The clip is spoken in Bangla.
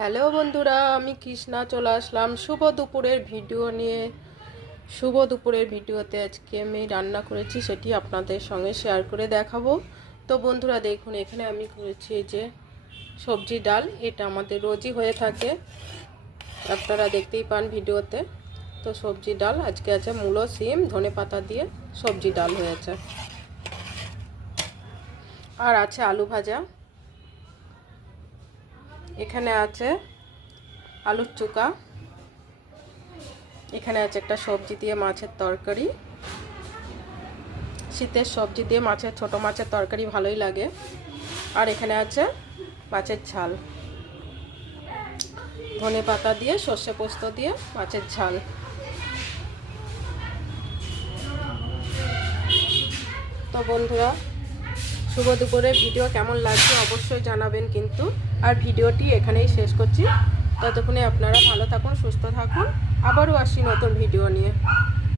হ্যালো বন্ধুরা, আমি কৃষ্ণা চলে আসলাম শুভ দুপুরের ভিডিও নিয়ে। শুভ দুপুরের ভিডিওতে আজকে আমি রান্না করেছি, সেটি আপনাদের সঙ্গে শেয়ার করে দেখাবো। তো বন্ধুরা দেখুন, এখানে আমি করেছি এই যে সবজি ডাল। এটা আমাদের রোজই হয়ে থাকে, আপনারা দেখতেই পান ভিডিওতে। তো সবজি ডাল আজকে আছে মূলো, সিম, ধনে পাতা দিয়ে সবজি ডাল হয়েছে। আর আছে আলু ভাজা, এখানে আছে আলুর চোখা, এখানে আছে একটা সবজি দিয়ে মাছের তরকারি। শীতের সবজি দিয়ে মাছের, ছোট মাছের তরকারি ভালোই লাগে। আর এখানে আছে মাছের ঝাল, ধনে পাতা দিয়ে সর্ষে পোস্ত দিয়ে মাছের ঝাল। তো বন্ধুরা, শুভ দুপুরের ভিডিও কেমন লাগছে অবশ্যই জানাবেন কিন্তু। আর ভিডিওটি এখানেই শেষ করছি। ততক্ষণে আপনারা ভালো থাকুন, সুস্থ থাকুন। আবারও আসি নতুন ভিডিও নিয়ে।